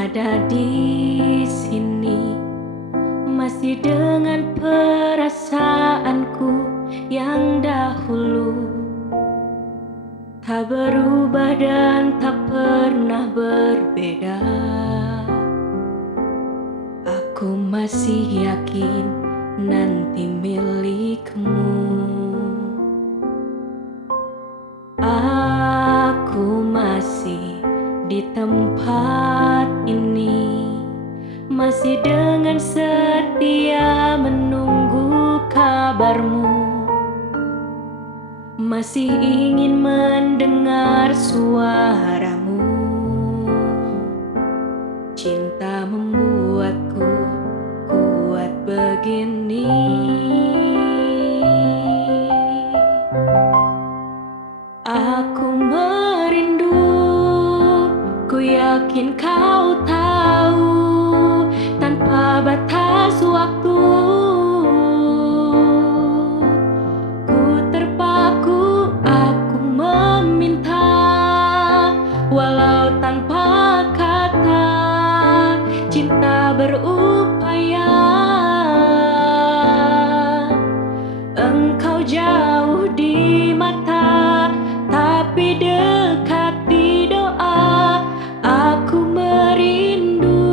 ada di sini, masih dengan perasaanku yang dahulu, tak berubah dan tak pernah berbeda. Aku masih yakin nanti milikmu. Aku masih di tempat ini, masih dengan setia menunggu kabarmu, masih ingin mendengar suaramu. Cinta membuatku kuat begini. Aku merindu, ku yakin kau tahu, tanpa batas waktu. Ku terpaku, aku meminta, walau tanpa kata, cinta berupaya. Engkau jauh di mata, tapi dekat di doa. Aku merindukanmu.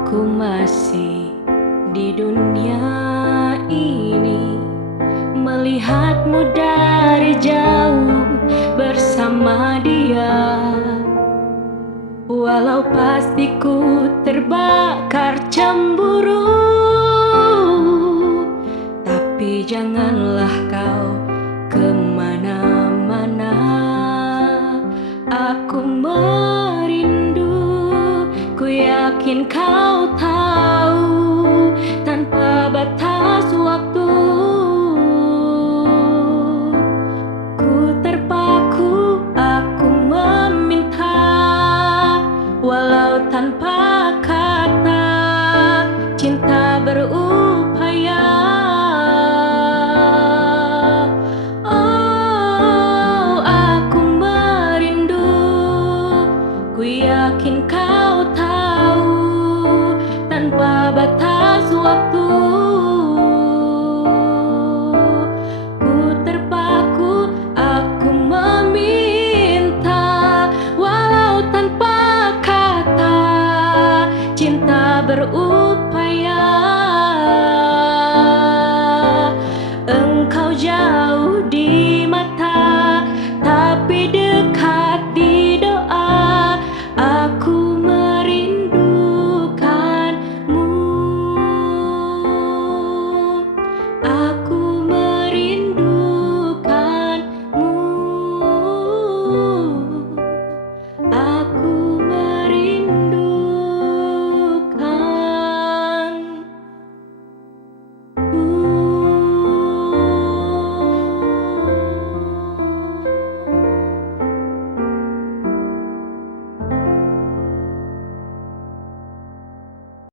Aku masih di dunia ini, melihatmu dari jauh bersama dia. Walau pasti ku terbakar cemburu, tapi janganlah kau kemana-mana. Aku merindu, ku yakin kau tahu, tanpa batas waktu. Ku terpaku, aku meminta, walau tanpa kata, cinta berupaya. Oh, aku merindu, ku yakin kau tahu, tanpa batas waktu. Ku terpaku, aku meminta, walau tanpa kata, cinta berupaya.